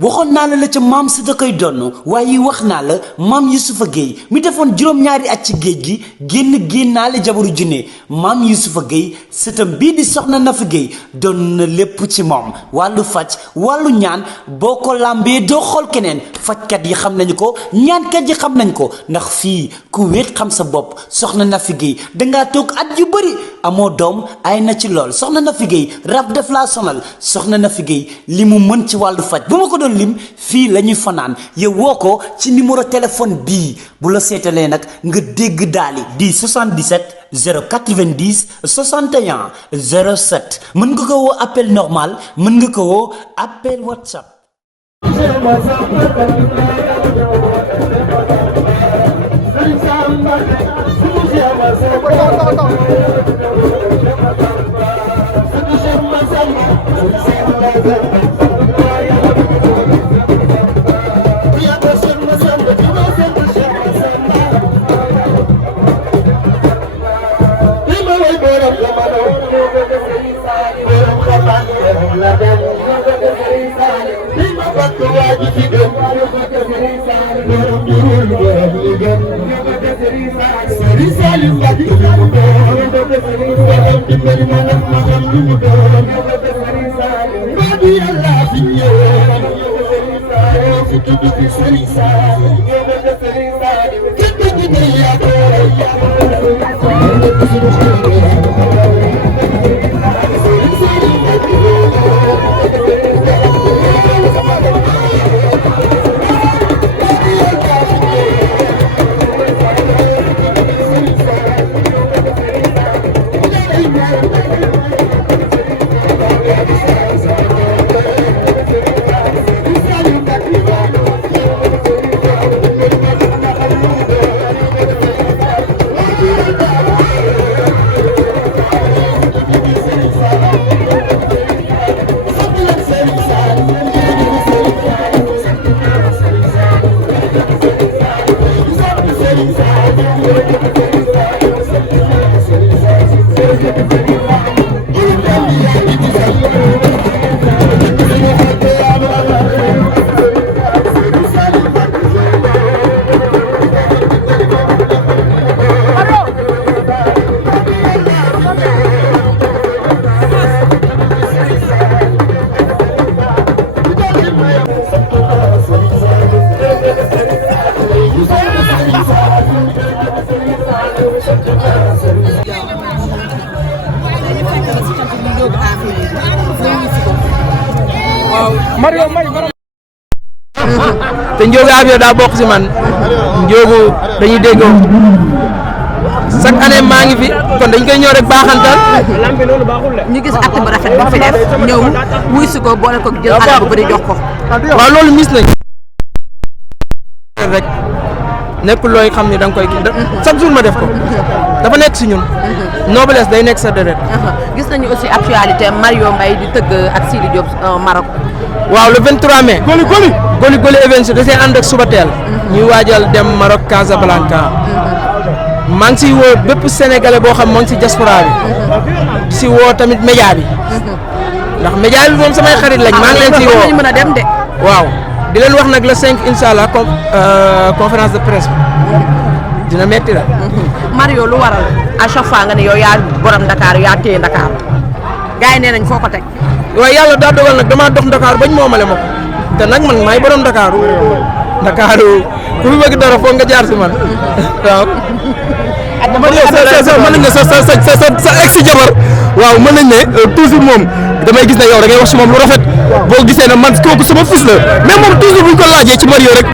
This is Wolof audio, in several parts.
waxoon naa la ca maam si da koy donn waaye wax naa la maam Yusufa Gueye mi defoon juróom-ñaari at ci géej gi génnaale jabaru junne maam Yusufa Gueye sëtam bii di soxna Nafi Gueye doon na lépp ci moom wàllu faj wàllu ñaan boo ko làmbee doo xool keneen fajkat yi xam nañu ko ñaankat yi xam nañ ko ndax fii ku wéet xam sa bopp soxna Nafi Gueye dangaa toog at yu bëri amoo doom ay na ci lool soxna Nafi Gueye rab def laa sonal soxna Nafi Gueye li mu mën ci wàllu faj bu ma ko doon lim fii la ñuy fanaan yow woo ko ci numéro téléphone bii bu la seetalee nag nga dégg daali di 77 090 61 07 mën nga ko woo appel normal mën nga ko woo appel WhatsApp. te Ndiogou Afia daa bokk si man Ndiogou dañuy déggoo chaque année maa ngi fi kon dañ koy ñëw rek baaxantal. ñu gis acte bu rafet ba fi def ñëw wuy si ko boole ko jël alal bu bëri jox ko. waaw loolu mis nañ rek nekkul looy xam ni da nga koy kii chaque jour ma def ko dafa nekk si ñun noblesse day nekk sa deret. gis nañu aussi actualité Mario Mbaye di tëgg ak Sidi Diop Maroc. waaw le 23 mai. Goli Events da see ànd ak suba teel. ñuy waajal dem Maroc Casablanca. maa ngi siy woo bépp sénégalais boo xam moo ngi si diaspora bi. di si woo tamit média bi. ndax média bi moom samay xarit lañ. maa ngi leen siy woo mën a dem de. waaw di leen wax nag le 5 incha allah conférence de presse bi dina metti la. Mario lu waral à chaque fois nga ne yow yaa borom Dakar yaa téye Dakar gars yi nee nañ foo ko teg. waaye yàlla daa dogal nag damaa dox Dakar bañ moomale ma ko te nag man maay borom Dakar ku fi bëgg dara foog nga jaar si man waaw. mën nañ ne sa ex jabar waaw mën nañ ne toujours moom damay gis ne yow da ngay wax si moom lu rafet boo gisee ne man kooku sama fils la mais moom toujours buñ ko laajee ci Mario rek.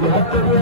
Hey!